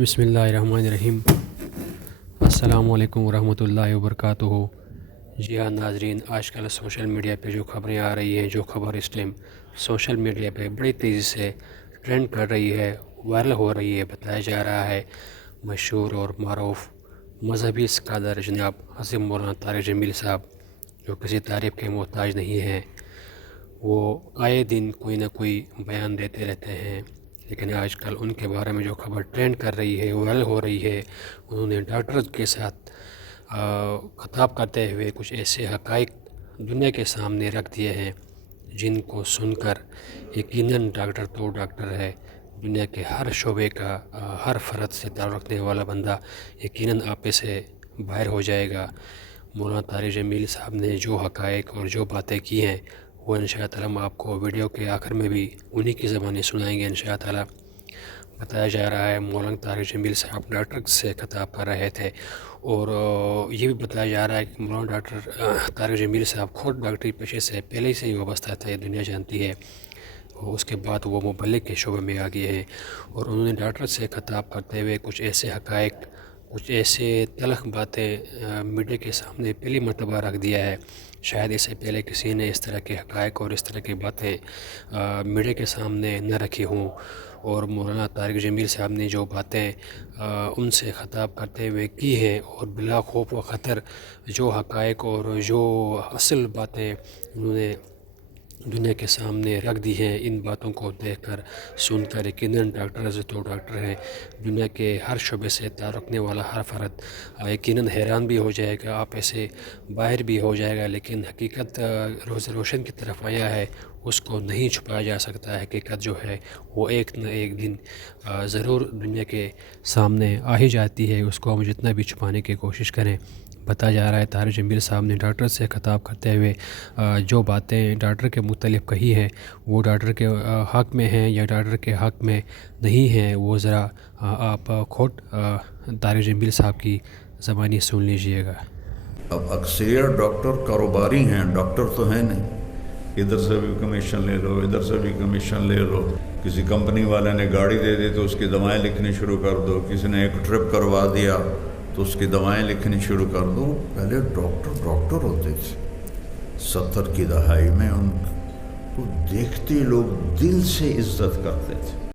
بسم اللہ الرحمن الرحیم۔ السلام علیکم ورحمۃ اللہ وبرکاتہ۔ جی ہاں ناظرین، آج کل سوشل میڈیا پہ جو خبریں آ رہی ہیں، جو خبر اس ٹائم سوشل میڈیا پہ بڑی تیزی سے ٹرینڈ کر رہی ہے، وائرل ہو رہی ہے، بتایا جا رہا ہے مشہور اور معروف مذہبی اسکالر جناب حضرت مولانا طارق جمیل صاحب، جو کسی تعریف کے محتاج نہیں ہیں، وہ آئے دن کوئی نہ کوئی بیان دیتے رہتے ہیں، لیکن آج کل ان کے بارے میں جو خبر ٹرینڈ کر رہی ہے، وائرل ہو رہی ہے، انہوں نے ڈاکٹر کے ساتھ خطاب کرتے ہوئے کچھ ایسے حقائق دنیا کے سامنے رکھ دیے ہیں جن کو سن کر یقیناً ڈاکٹر تو ڈاکٹر ہے، دنیا کے ہر شعبے کا ہر فرد سے تعلق رکھنے والا بندہ یقیناً آپے سے باہر ہو جائے گا۔ مولانا طارق جمیل صاحب نے جو حقائق اور جو باتیں کی ہیں، وہ انشاء اللہ ہم آپ کو ویڈیو کے آخر میں بھی انہی کی زبانیں سنائیں گے انشاء اللہ۔ بتایا جا رہا ہے مولانا طارق جمیل صاحب ڈاکٹر سے خطاب کر رہے تھے، اور یہ بھی بتایا جا رہا ہے کہ مولانا ڈاکٹر طارق جمیل صاحب خود ڈاکٹری پیشے سے پہلے سے ہی وابستہ تھے، دنیا جانتی ہے، اور اس کے بعد وہ مبلغ کے شعبے میں آ گئے ہیں، اور انہوں نے ڈاکٹر سے خطاب کرتے ہوئے کچھ ایسے حقائق، کچھ ایسے تلخ باتیں میڈیا کے سامنے پہلی مرتبہ رکھ دیا ہے۔ شاید اس سے پہلے کسی نے اس طرح کے حقائق اور اس طرح کی باتیں میڈیا کے سامنے نہ رکھی ہوں، اور مولانا طارق جمیل صاحب نے جو باتیں ان سے خطاب کرتے ہوئے کی ہیں، اور بلا خوف و خطر جو حقائق اور جو اصل باتیں انہوں نے دنیا کے سامنے رکھ دی ہیں، ان باتوں کو دیکھ کر سن کر یقیناً ڈاکٹر تو ڈاکٹر ہیں، دنیا کے ہر شعبے سے تعلق رکھنے والا ہر فرد یقیناً حیران بھی ہو جائے گا، آپ ایسے باہر بھی ہو جائے گا، لیکن حقیقت روز روشن کی طرف آیا ہے، اس کو نہیں چھپایا جا سکتا۔ حقیقت جو ہے وہ ایک نہ ایک دن ضرور دنیا کے سامنے آ ہی جاتی ہے، اس کو ہم جتنا بھی چھپانے کی کوشش کریں۔ بتایا جا رہا ہے طارق جمیل صاحب نے ڈاکٹر سے خطاب کرتے ہوئے جو باتیں ڈاکٹر کے متعلق کہی ہیں، وہ ڈاکٹر کے حق میں ہیں یا ڈاکٹر کے حق میں نہیں ہیں، وہ ذرا آپ خود طارق جمیل صاحب کی زبانی سن لیجئے گا۔ اب اکثریت ڈاکٹر کاروباری ہیں، ڈاکٹر تو ہیں نہیں، ادھر سے بھی کمیشن لے لو، ادھر سے بھی کمیشن لے لو، کسی کمپنی والے نے گاڑی دے دی تو اس کی دوائیں لکھنی شروع کر دو، کسی نے ایک ٹرپ کروا دیا تو اس کی دوائیں لکھنی شروع کر دو۔ پہلے ڈاکٹر ہوتے تھے، 70 کی دہائی میں ان کو دیکھتے لوگ دل سے عزت کرتے تھے۔